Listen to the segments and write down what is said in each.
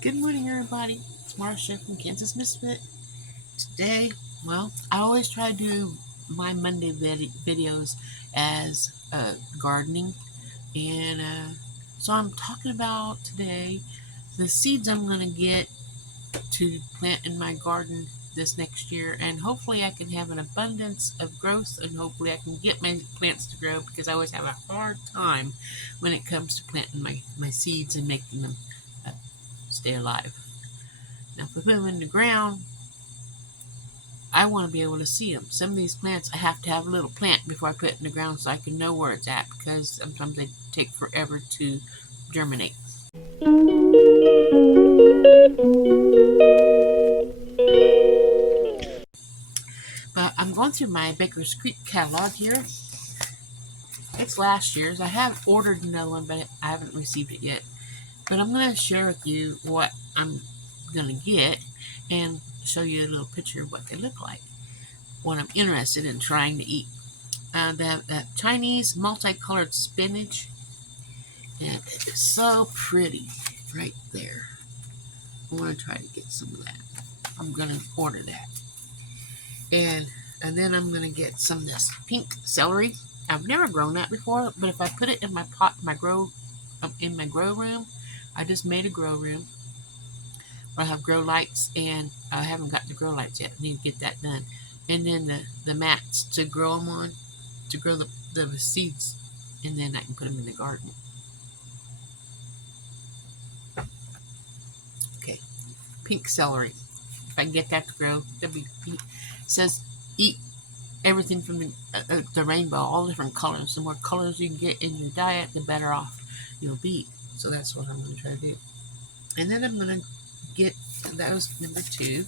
Good morning, everybody. It's Marsha from Kansas Misfit. Today, well, I always try to do my Monday videos as gardening, and so I'm talking about today the seeds I'm going to get to plant in my garden this next year, and hopefully I can have an abundance of growth, and hopefully I can get my plants to grow because I always have a hard time when it comes to planting my seeds and making them uh, stay alive. Now, if I put them in the ground, I want to be able to see them. Some of these plants, I have to have a little plant before I put it in the ground so I can know where it's at because sometimes they take forever to germinate. But I'm going through my Baker's Creek catalog here. It's last year's. I have ordered another one, but I haven't received it yet. But I'm going to share with you what I'm going to get and show you a little picture of what they look like, what I'm interested in trying to eat. The Chinese multicolored spinach, and it is so pretty right there. I want to try to get some of that. I'm going to order that. And then I'm going to get some of this pink celery. I've never grown that before, but if I put it in my pot, in my grow room, I just made a grow room where I have grow lights, and I haven't got the grow lights yet. I need to get that done. And then the mats to grow them on, to grow the seeds, and then I can put them in the garden. Okay, pink celery. If I can get that to grow, that'd be. It says eat everything from the rainbow, all different colors. The more colors you can get in your diet, the better off you'll be. So that's what I'm going to try to do. And then I'm going to get, that was number 2.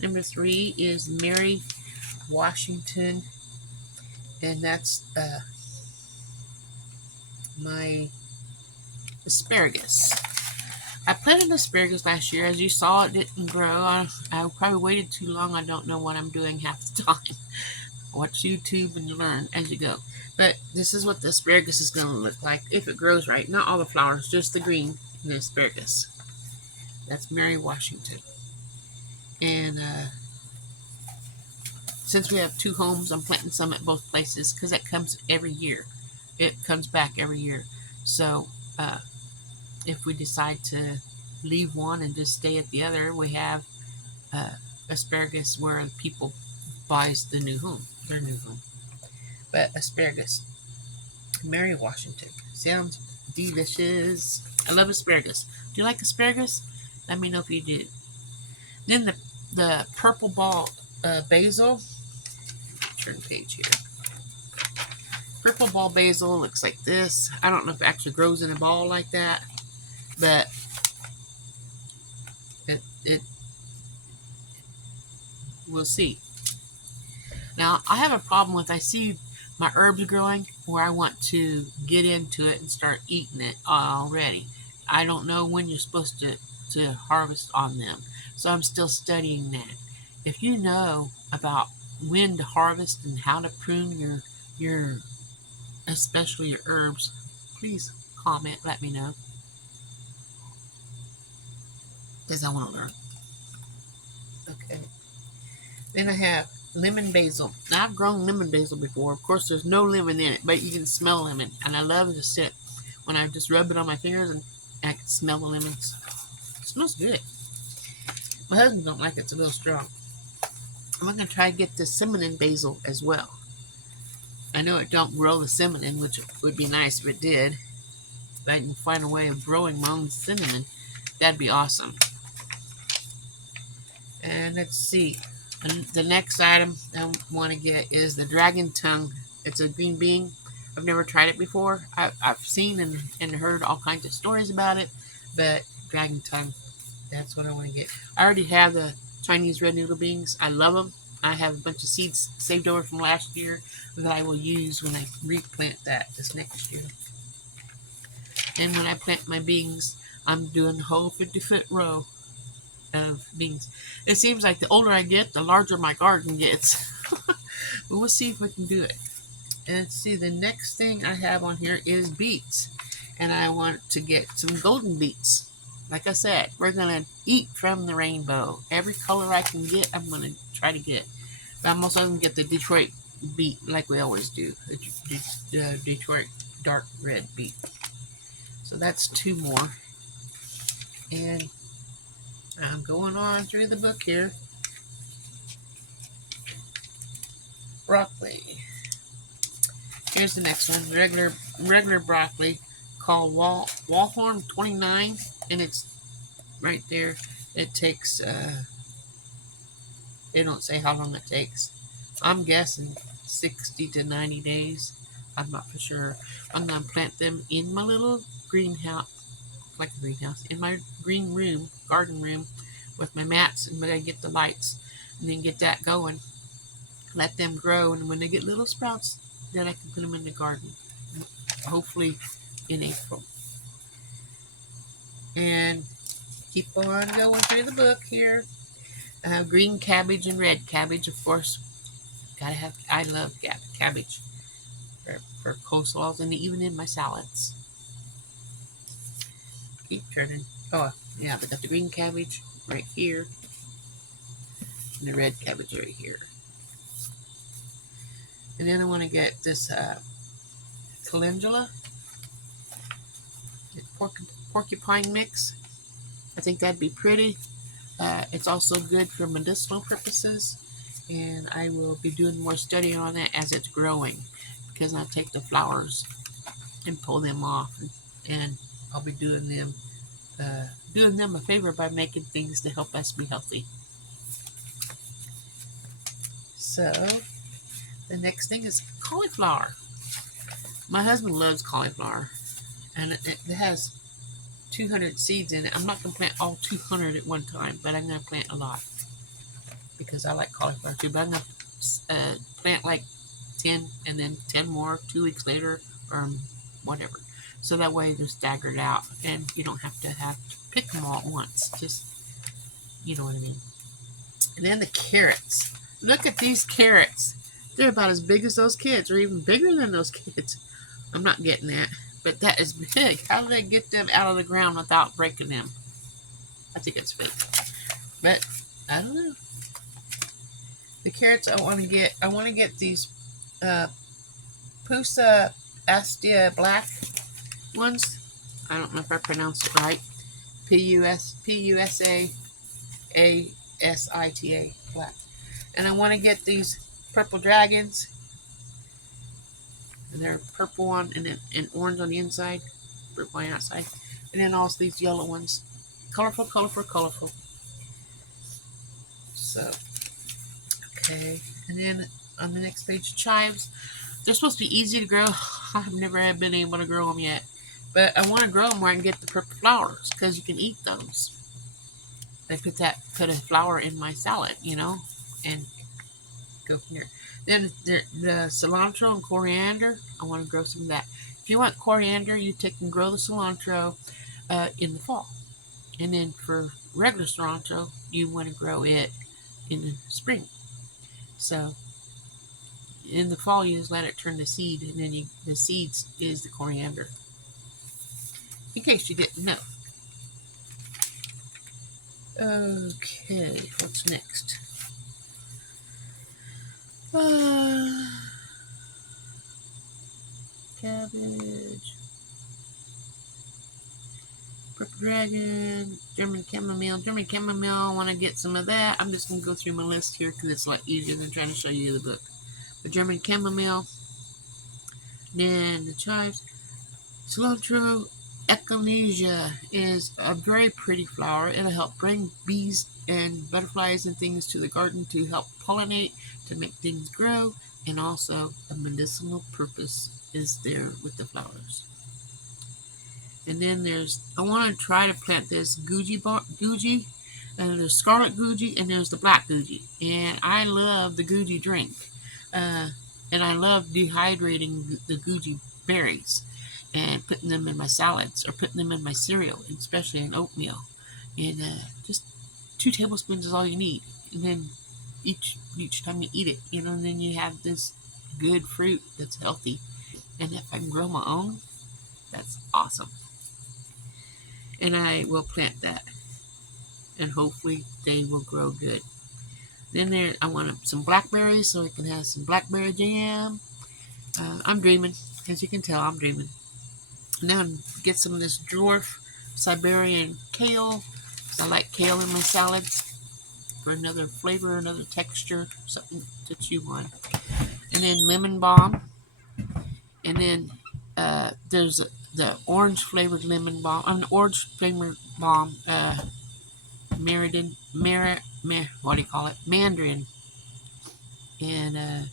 Number 3 is Mary Washington, and that's my asparagus. I planted asparagus last year. As you saw, it didn't grow. I probably waited too long. I don't know what I'm doing half the time. Watch YouTube and learn as you go. But this is what the asparagus is going to look like if it grows right. Not all the flowers, just the green in the asparagus. That's Mary Washington. And since we have 2 homes, I'm planting some at both places because it comes every year. It comes back every year. So if we decide to leave one and just stay at the other, we have asparagus where people buys the new home, their new home. But asparagus, Mary Washington, sounds delicious. I love asparagus. Do you like asparagus? Let me know if you do. Then the purple ball basil. Turn the page here. Purple ball basil looks like this. I don't know if it actually grows in a ball like that, but it we'll see. Now I have a problem with, I see my herbs growing where I want to get into it and start eating it already. I don't know when you're supposed to harvest on them, so I'm still studying that. If you know about when to harvest and how to prune your especially your herbs, please comment, let me know, because I want to learn. Okay. Then I have lemon basil. Now, I've grown lemon basil before. Of course, there's no lemon in it, but you can smell lemon, and I love the scent when I just rub it on my fingers and I can smell the lemons. It smells good. My husband don't like it; it's a little strong. I'm gonna try to get the cinnamon basil as well. I know it don't grow the cinnamon, which would be nice if it did. If I can find a way of growing my own cinnamon, that'd be awesome. And let's see. And the next item I want to get is the dragon tongue. It's a green bean. I've never tried it before. I've seen and heard all kinds of stories about it, but dragon tongue, that's what I want to get. I already have the Chinese red noodle beans. I love them. I have a bunch of seeds saved over from last year that I will use when I replant that this next year. And when I plant my beans, I'm doing the whole 50-foot row of beans. It seems like the older I get, the larger my garden gets. But we'll see if we can do it. And see, the next thing I have on here is beets. And I want to get some golden beets. like I said, we're going to eat from the rainbow. Every color I can get, I'm going to try to get. But I'm also going to get the Detroit beet like we always do. The Detroit dark red beet. So that's 2 more. And I'm going on through the book here. Broccoli. Here's the next one. Regular broccoli called Wallhorn 29. And it's right there. It takes, they don't say how long it takes. I'm guessing 60 to 90 days. I'm not for sure. I'm going to plant them in my little greenhouse, like a greenhouse, in my green room, garden room, with my mats, and when I get the lights, and then get that going. Let them grow, and when they get little sprouts, then I can put them in the garden, hopefully in April. And keep on going through the book here. Green cabbage and red cabbage, of course. Gotta have. I love cabbage for coleslaws and even in my salads. Keep turning. Oh yeah, we got the green cabbage right here, and the red cabbage right here. And then I want to get this calendula, porcupine mix. I think that'd be pretty. It's also good for medicinal purposes, and I will be doing more study on it as it's growing, because I'll take the flowers and pull them off, and I'll be doing them a favor by making things to help us be healthy. So the next thing is cauliflower. My husband loves cauliflower, and it has 200 seeds in it. I'm not going to plant all 200 at one time, but I'm going to plant a lot because I like cauliflower too. But I'm going to plant like 10 and then 10 more 2 weeks later, or whatever. So that way they're staggered out, and you don't have to pick them all at once. Just, you know what I mean. And then the carrots. Look at these carrots. They're about as big as those kids, or even bigger than those kids. I'm not getting that. But that is big. How do they get them out of the ground without breaking them? I think it's fake. But I don't know. The carrots I want to get these Pusa Astia black ones. I don't know if I pronounced it right. Pusasita black. And I want to get these purple dragons. And they're purple on and orange on the inside, purple on the outside. And then also these yellow ones. Colorful, colorful, colorful. So, okay. And then on the next page, chives. They're supposed to be easy to grow. I've never been able to grow them yet. But I want to grow them where I can get the purple flowers, because you can eat those. I put a flower in my salad, and go from there. Then the cilantro and coriander, I want to grow some of that. If you want coriander, you take and grow the cilantro in the fall. And then for regular cilantro, you want to grow it in the spring. So in the fall, you just let it turn to seed, and then the seeds is the coriander. In case you didn't know. Okay, what's next? Cabbage, purple dragon, German chamomile. I want to get some of that. I'm just going to go through my list here because it's a lot easier than trying to show you the book. The German chamomile, then the chives, cilantro. Echinacea is a very pretty flower. It'll help bring bees and butterflies and things to the garden to help pollinate, to make things grow, and also a medicinal purpose is there with the flowers. And then I want to try to plant this goji, and there's scarlet goji, and there's the black goji. And I love the goji drink, and I love dehydrating the goji berries and putting them in my salads or putting them in my cereal, especially in oatmeal. And just 2 tablespoons is all you need. And then each time you eat it, and then you have this good fruit that's healthy. And if I can grow my own, that's awesome. and I will plant that, and hopefully they will grow good. Then I want some blackberries so I can have some blackberry jam. I'm dreaming, as you can tell, I'm dreaming. Now get some of this dwarf Siberian kale, because I like kale in my salads for another flavor, another texture, something to chew on. And then lemon balm, and then there's the orange flavored lemon balm, an orange flavored balm, what do you call it? Mandarin. And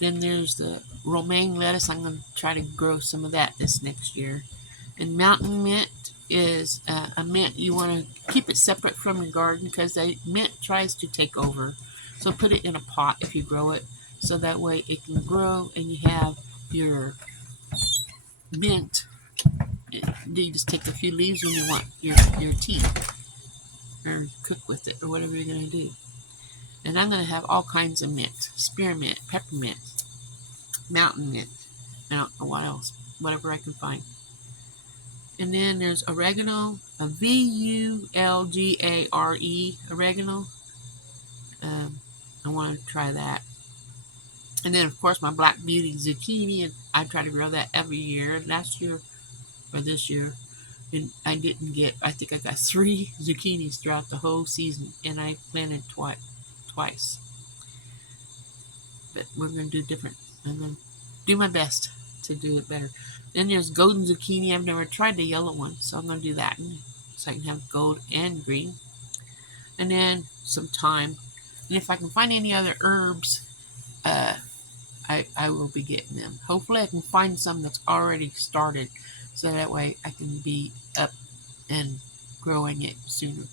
then there's the romaine lettuce. I'm going to try to grow some of that this next year. And mountain mint is a mint you want to keep it separate from your garden because the mint tries to take over. So put it in a pot if you grow it, so that way it can grow and you have your mint. You just take a few leaves when you want your tea or cook with it or whatever you're going to do. And I'm going to have all kinds of mint: spearmint, peppermint, mountain mint, I don't know what else, whatever I can find. And then there's oregano, a VULGARE, oregano. I want to try that. And then, of course, my Black Beauty zucchini, and I try to grow that every year. Last year or this year, and I didn't get, I think I got 3 zucchinis throughout the whole season, and I planted twice. But we're going to do different. I'm going to do my best to do it better. Then there's golden zucchini. I've never tried the yellow one, so I'm going to do that, so I can have gold and green. And then some thyme. And if I can find any other herbs, I will be getting them. Hopefully I can find some that's already started, so that way I can be up and growing it sooner.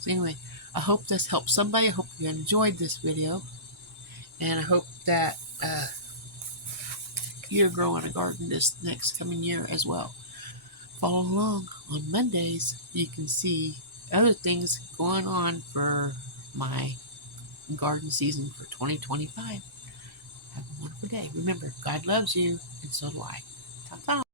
So anyway, I hope this helps somebody. I hope you enjoyed this video, and I hope that you're growing a garden this next coming year as well. Follow along. On Mondays, you can see other things going on for my garden season for 2025. Have a wonderful day. Remember, God loves you, and so do I. Ta-ta.